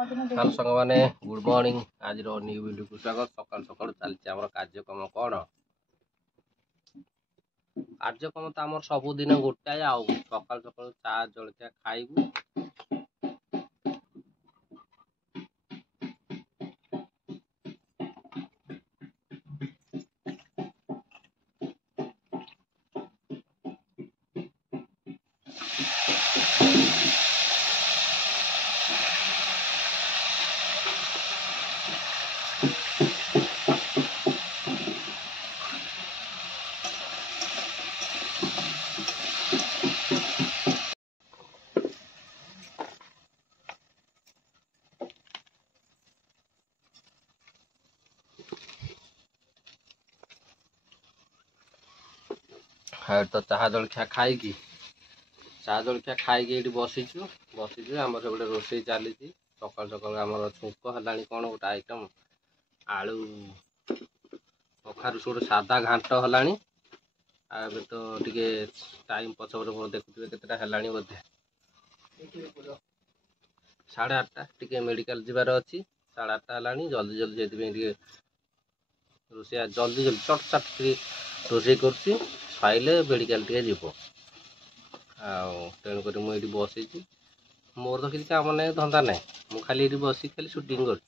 Hello संग माने good morning. आज न्यू वीडियो को स्वागत। सकाल सकाल चलती आम कार्यक्रम कौन कार्यक्रम तो आम सबुदिन गोटाए आउ सकाल सकाल चा जलखिया खाइबू। तो चाह जलखिया खाई ये बसीचु आम सब रोसे चली सकाल सकाल आम छुक है कौन गोटे आइटम आलू कखारू गोटे सादा घाट है तो टे टाइम पछपटे देखुए के बोधे 8:30 टे मेडिकल जीवार अच्छी 8:30 है जल्दी जल्दी से रोसे जल्दी जल्दी चट चट रोसे कर खाइले मेडिकल टे जीव तेणुक मुझे बसी मोर तो किसी काम ना धंदा ना मु खाली बस खाली शूटिंग कर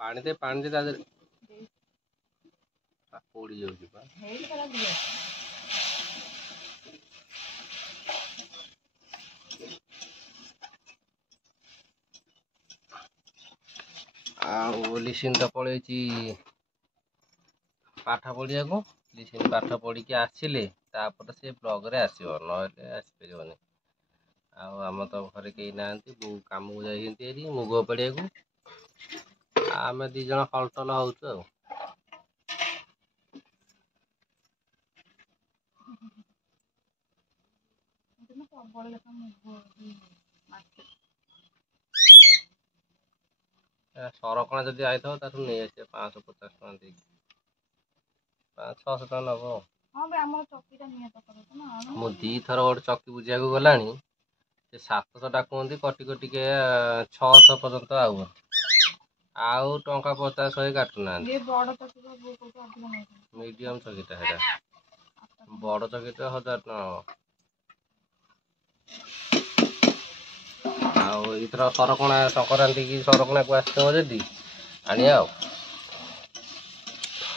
पानी दे पोड़ी जाऊँ लिसिन तो पलि पाठ पढ़िया को लिसिन पाठ पढ़ी आसिले से ब्लॉग रे आसो ना आसपारे आम तो घरे कहीं ना बो कम को जाइए मुग पड़िया को आम दीज हलटल हो सरकणा जदि आई था नहीं आस 550 टका दे 500-600 टका नब मु दी थर गोटे चकी बुझा गला 700 डाकती कटी कटी के 600 पर्यंत आउ टंका 50-100 काटुना मीडियम चकीटा है बड़ चकीटा 1000 टका आर सरकणा संक्रांति की सरकणा को आसो जदि आने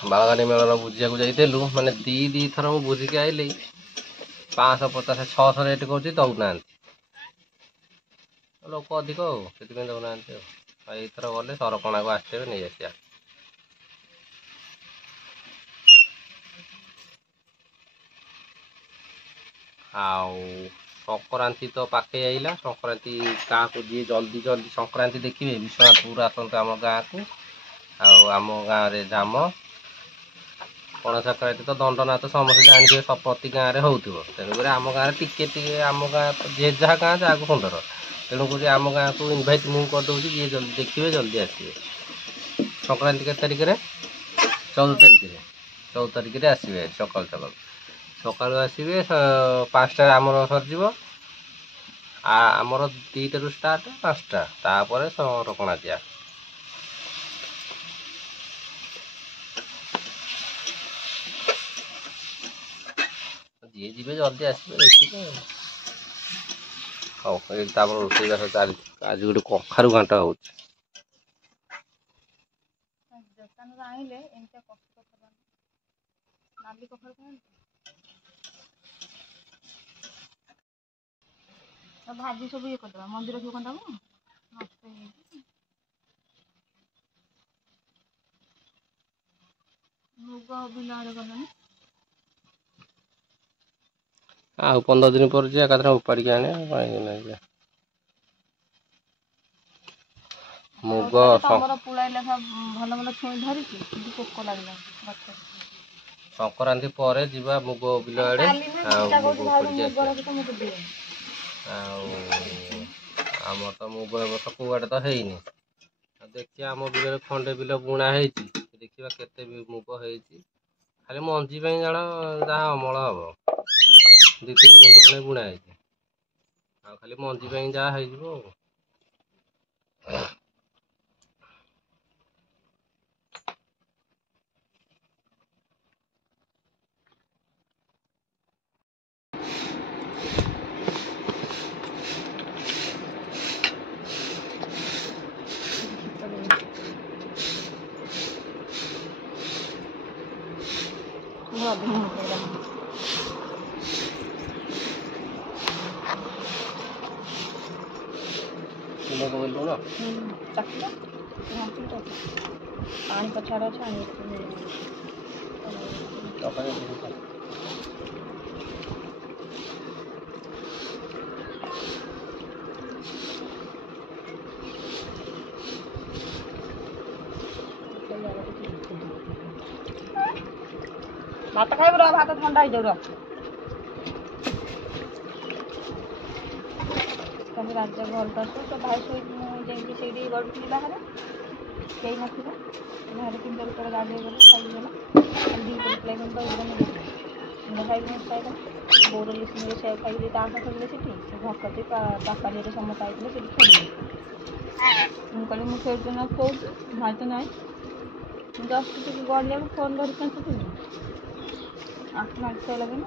बालगानी मेलन बुझा जाइलु माने दी थर मुझे बुझिकी आइली 550-600 रेट कर दौना लोक अधिक से दौना यथर गले सरकणा को आसते नहीं आसिया संक्रांति तो पाखे आईला संक्रांति क्या जी जल्दी जल्दी संक्रांति देखिए विश्वनाथपुर आसतु आम गाँ को आम गाँव में जाम पणा संक्रांति तो दंडनाथ समस्त जानते प्रति गाँव में हो तेणुक आम गाँव टे आम गाँ जे जहाँ गाँ जहाँ सुंदर तेणुक आम गाँ को इनभाइट मुझे करदे जी जल्दी देखिए जल्दी आसवे संक्रांति के तारिख में 14 तारिख आसवे सकाल सकाल सकाल आसवे 5टा आमर सरज आमर 2टा स्टार्ट 5टा तापर सरकणा दिया जी जी जल्दी आसवे देखिए हाँ रोसई चली आज गोटे कखारू घाट हो भाजी सब ये करदे मंदिर सब कंदा नष्ट मुग बिल आड़े गलानी 15 दिन पर एकाथरे उपाड़ के आने मुग पुलाई लेखा भल भल छुई धरी पोक लगे संक्रांति पर जीवा मुग बिल आड़े आम तो मुग बर्ष कौड़े तो है देखिए आम बिल खंडे बिल बुणा देखा केते मुग है खाली मंजी जान जहाँ अमल हम 2-3 गुंठ खंडे बुणा ଆଉ ଖାଲି ମଞ୍ଜି ପାଇଁ ଯାହା ହେଇଯିବ ଆଉ। ଲୁଣ ପକେଇ ଲୁଣ ପାଣି ପଛାଡ଼ ଛାଣି ଭାତ ଖାଇବୁ ର ଭାତ ଥଣ୍ଡା ହେଇଯାଉ ର କାଲି ରାଜ ଘରକୁ ଆସୁ ତ ଭାଇ ଶୋଇ ମୁଁ ଯାଇକି ସେଇଠି ଗଡ଼ୁଥିଲି ବାହାରେ କେହି ନଥିଲା ବାହାରେ 3ଟା ଭିତରେ ଗାଧୋଇ ଗଲେ ଖାଇକି ଗଲା କାଲି ଦୁଇ ପଟେ ପ୍ଲେଟ୍ ତ ମୁଁ ଖାଇକି ଖାଇଲା ବୋଉର ଲିସିନିରେ ସେଉ ଖାଇକି ତା ପାଖରେ ସେଠି ଭକତି ପାପାଲିରେ ସମସ୍ତେ ଆଇଥିଲେ ସେଠି ଖେଳିଲେ ମୁଁ କହିଲି ମୁଁ ଖେଳୁଛି ନା କହୁଛି ଭାଇ ତ ନାହିଁ ମୁଁ ଜଷ୍ଟ ଟିକେ ଗଡ଼ିବାକୁ ଫୋନ୍ ଧରିକି ଆସୁଥିଲି ଆଠ ମାସ ଲାଗେନି